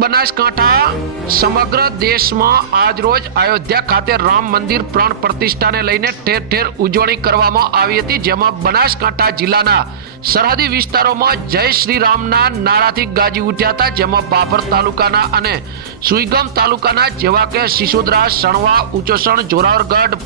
બનાસકાંઠા સમગ્ર દેશમાં આજરોજ અયોધ્યા ખાતે રામ મંદિર પ્રાણ પ્રતિષ્ઠાને લઈને ઠેર ઠેર ઉજવણી કરવામાં આવી હતી, જેમાં બનાસકાંઠા જિલ્લાના સરહદી વિસ્તારોમાં જય શ્રી રામના નારાથી ગાજી ઉઠ્યા હતા, જેમાં બાબર તાલુકાના અને સુઈગમ તાલુકાના જેવા કે સિસોદરા સણવા, ઉચોસણ, જોરાવરગઢ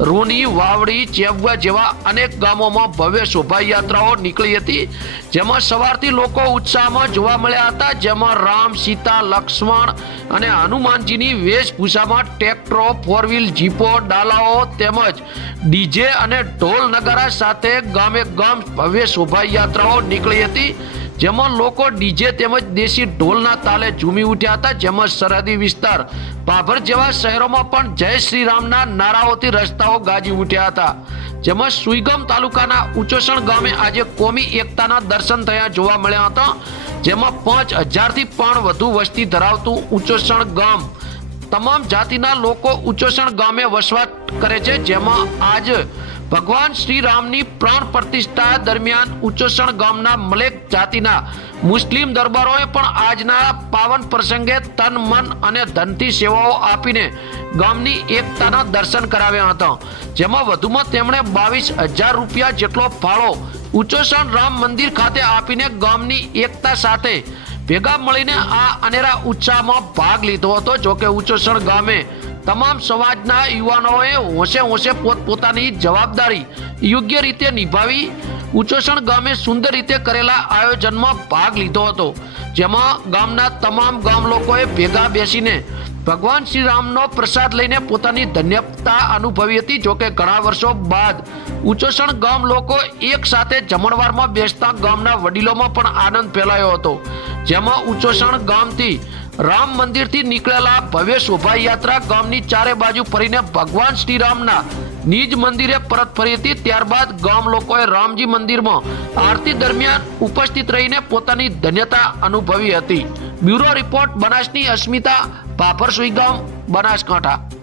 રૂની, વાવડી ચેવગા જેવા અનેક ગામોમાં ભવ્ય શોભાયાત્રાઓ નીકળી હતી, જેમાં સવારથી લોકો ઉત્સાહમાં જોવા મળ્યા હતા, જેમાં રામ, સીતા, લક્ષ્મણ અને હનુમાનજીની વેશભૂષામાં ટ્રેક્ટરો ફોર વ્હીલ જીપો, ડાલાઓ તેમજ ડીજે અને ઢોલ નગારા સાથે ગામે ગામ ભવ્ય શોભાયાત્રાઓ નીકળી હતી જેમાં લોકો ડીજે તેમજ દેશી ઢોલના તાલે ઝૂમી ઉઠ્યા હતા, જેમાં સરહદી વિસ્તાર ભાભર જેવા શહેરોમાં પણ જય શ્રી રામના નારાઓથી રસ્તાઓ ગાજી ઉઠ્યા હતા. જેમાં સુઈગમ તાલુકાના ઉચોસણ ગામે આજે કોમી એકતાના દર્શન થયા જોવા મળ્યા હતા, જેમાં પાંચ હજારથી પણ વધુ વસ્તી ધરાવતું ઉચોસણ ગામ. તમામ જાતિના લોકો ઉચોસણ ગામે વસવાટ કરે છે, જેમાં આજ ભગવાન શ્રી રામની પ્રાણ પ્રતિષ્ઠા દરમિયાન ઉચ્ચસણ ગામના મલેક જાતિના મુસ્લિમ દરબારોએ પણ આજના પાવન પ્રસંગે તન, મન અને ધનથી સેવાઓ આપીને ગામની એકતાના દર્શન કરાવ્યા હતા. જેમાં વધુમાં તેમણે બાવીસ હજાર રૂપિયા જેટલો ફાળો ઉચ્ચસણ રામ મંદિર ખાતે આપીને ગામની એકતા સાથે ભેગા મળીને આ અનેરા ઉત્સાહમાં ભાગ લીધો હતો. જોકે ઉચ્ચસણ ગામે તમામ સમાજના યુવાનોએ હોંશે હોંશે પોતપોતાની જવાબદારી યોગ્ય રીતે નિભાવી ઉચ્ચોષણ ગામે સુંદર રીતે કરેલા આયોજનમાં ભાગ લીધો હતો, જેમાં ગામના તમામ ગામ લોકોએ ભેગા બેસીને ભગવાન શ્રી રામનો પ્રસાદ લઈને પોતાની ધન્યતા અનુભવી હતી જોકે ઘણા વર્ષો બાદ ઉચ્ચોષણ ગામ લોકો એક સાથે જમણવારમાં બેસતા ગામના વડીલોમાં પણ આનંદ ફેલાયો હતો, જેમાં ઉચ્ચોષણ ગામથી રામ મંદિરથી નીકળેલા ભવ્ય શોભાયાત્રા ગામની ચારે બાજુ ફરીને ભગવાન શ્રી રામના નિજ મંદિરે પરત ફરી હતી. ત્યારબાદ ગામ લોકોએ રામજી મંદિરમાં આરતી દરમિયાન ઉપસ્થિત રહીને પોતાની ધન્યતા અનુભવી હતી. બ્યુરો રિપોર્ટ બનાસની અસ્મિતા ભાભરસુઈ સુઈગામ, બનાસકાંઠા.